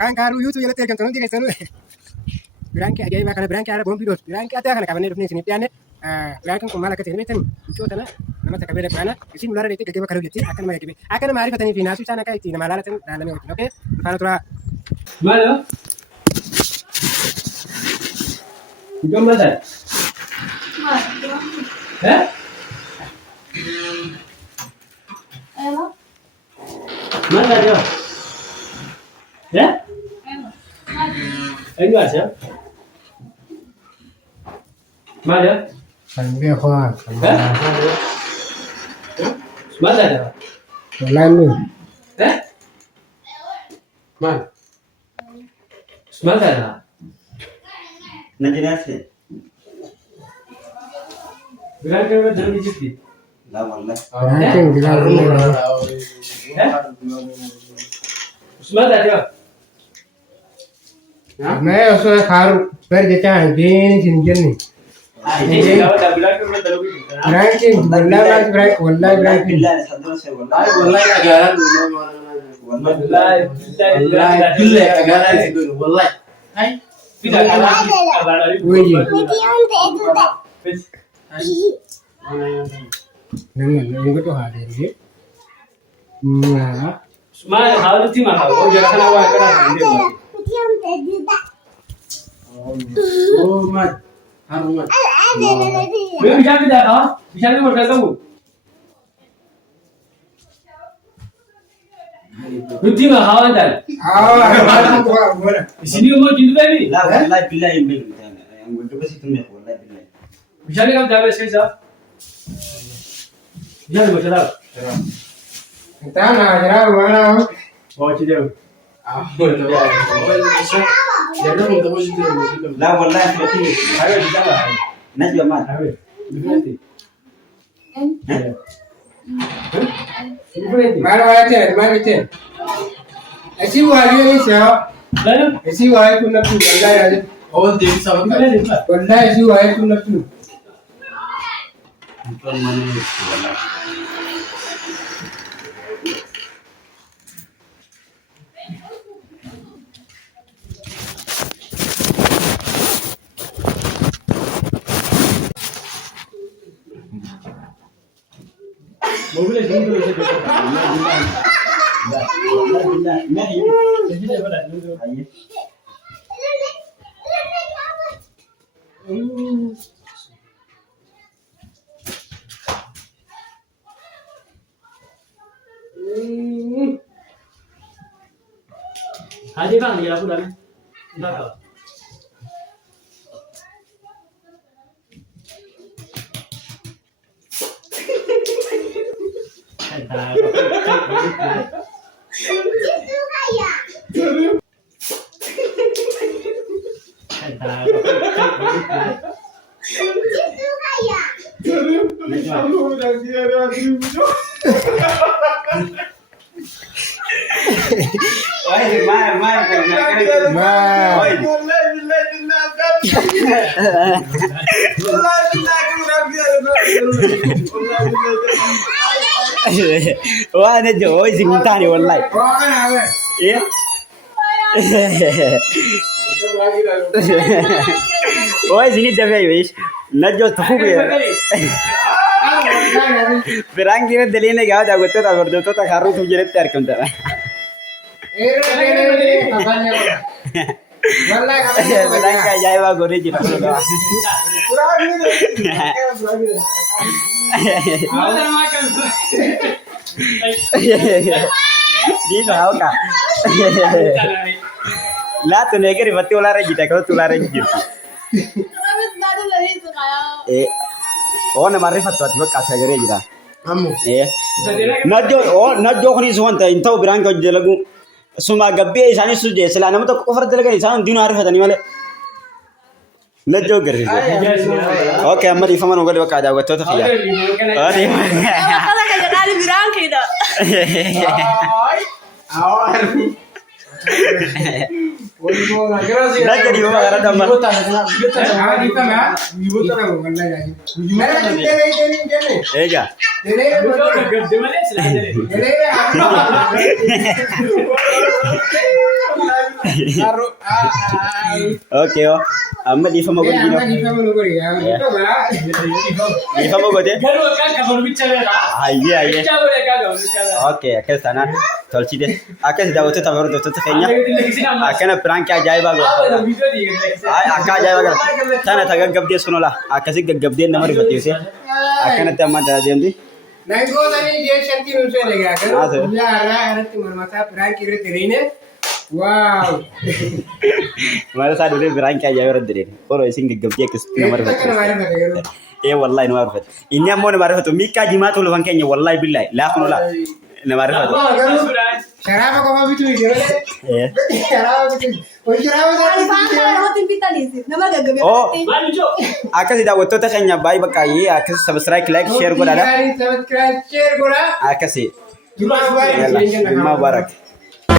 Kan karu YouTube jalatti argamtan hundi keessanuu biraanki ajaa'ibaa kana biraanki haala boombii dhoos biraanki addaa kana qabannee dhufnee isiniif dhiyaanne biraankiin kun maal akka ta'e beektan micootana namatti akka beela biraana isin ulara dheettee gaggaba kana hojjettee akka nama gaggabee akka nama ariifatanii fi naasuu isaan akka itti nama laalatan laalamee wajjin okee faana turaa. Maalo? Gammal ta'a? Maal ta'a jiru? Eenyu as? Maal? Kan beekaa. Maal ta'a jiru? Walaannu. Maal? Maal ta'a jiru? Najinaasi. Bilaan kana darbii jirti. Laa wallahi. Biraankiin bilaan Maal ta'a jiru? Mee osoo kaaru bar jechaan deeni isin jenne. Biraankiin wallaahi biraankiin. Billahi sadoo se wallahi. والله أجارات والله بالله أجارات والله هاي Wuyyi. Dengan enggak tuh hadir ya. Nah, Maal haalatti maal hoo jara kana waa kana dandee. Oh mat harumat Mee bishaan bitaa qaba? Bishaan nama harkaa qabu? Nuti maa hawaan taane? Isinii immoo jiru ta'anii? Laa wallahi billahi hin beeku taane. Yang wajjin basi tumme wallahi billahi. Bishaan kam taa'ee keessa? Bishaan nama jalaa? kita nak jalan mana? Oo ci deemu. Laa wallahi fati. Aywa bishaan laa. Najwa mat. Aywa. Bineeti. Bineeti. Mana aja, mana aja. Asyik wali ni siapa? Lalu? Asyik wali pun nak tu, wallahi aja. أول دي سبب Bineeti pak. Wallahi asyik wali pun nak tu. Bukan mana wallahi. Mobilnya sini dulu saya. Wallahi billahi. Nahi. Jadi dia pada dulu. Ayo. Hadi bang, dia aku dah. Dah tahu. Wahai main kan. Wah, ini jauh sih minta nih wallahi. Iya. Wah, sini dah guys. Najwa tuh ya. Berang kira dalilnya gak ada, gue tuh tak berdua tuh tak harus tuh jadi terkem tak. Berang kayak jaya gue jadi tuh doang. Dia tahu kak. Lah tuh negeri berarti ular aja, kalau tuh ular aja gitu. Oh, nama Rifat tuh tiba kasih aja gitu. Kamu. Najjo kuni suwanta intau berang kau jelagu. Suma gabbe isani suje selana nama tuh kufar jelaga isan dino Rifat ani male. Najjo geri. Oke, amma di faman ugal waktu ada waktu tuh ya. Oh, di. Kalau kayak kali berang kita. Awal. Lagi di bawah karena damai. Ega. Oke oh. Amma di fama godi no. Di fama godi. Ayya. Oke, akhir sana. Tolci deh. Akhir sudah waktu tahu waktu tu kayaknya. Akhirnya prank aja go. Akka aja go. Sana tagaggab dia sunola. Akka sih gaggab dia nama ribet sih. Akhirnya teman dah jadi. Nango tadi dia senti nusa lega kan. Ya arah teman masa prank kiri terine. Wow. Mara sa dole prank aja orang diri. Kalau sih gaggab dia kes nama ribet. Wallahi nama ribet. Ini ammo nama ribet. Mika jimat ulu bangkanya wallahi billahi. Lah kunola. Nama ribet. Sharaba kau bitu ini. Sharaba bitu. Oh sharaba Kali bangka hotin pita nih sih. Nama gak gede. Oh. Akan tidak waktu tu kayaknya bayi bakai. Akan subscribe, like, share gula ada. Subscribe, share gula. Akan sih. Jumpa barak. Jumpa barak.